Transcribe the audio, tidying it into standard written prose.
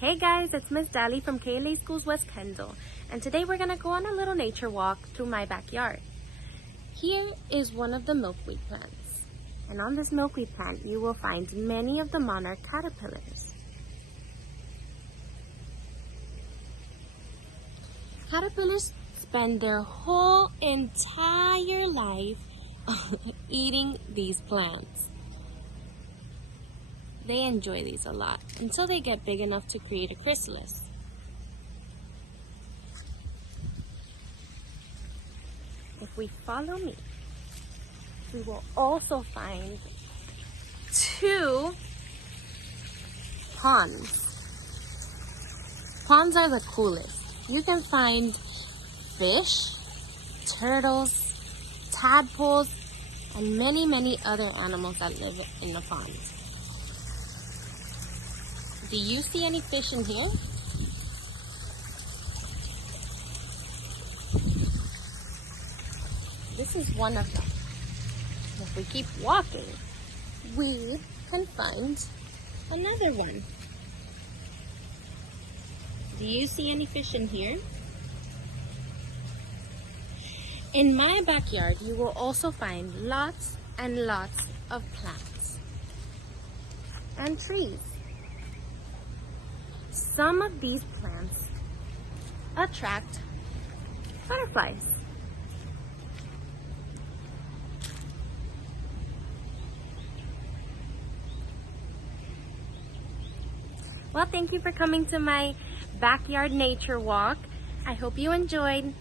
Hey guys, it's Miss Dali from KLA Schools West Kendall, and today we're gonna go on a little nature walk through my backyard. Here is one of the milkweed plants, and on this milkweed plant you will find many of the monarch caterpillars. Caterpillars spend their whole entire life eating these plants. They enjoy these a lot until they get big enough to create a chrysalis. If we follow me, we will also find two ponds. Ponds are the coolest. You can find fish, turtles, tadpoles, and many other animals that live in the pond. Do you see any fish in here? This is one of them. If we keep walking, we can find another one. Do you see any fish in here? In my backyard, you will also find lots and lots of plants and trees. Some of these plants attract butterflies. Well, thank you for coming to my backyard nature walk. I hope you enjoyed.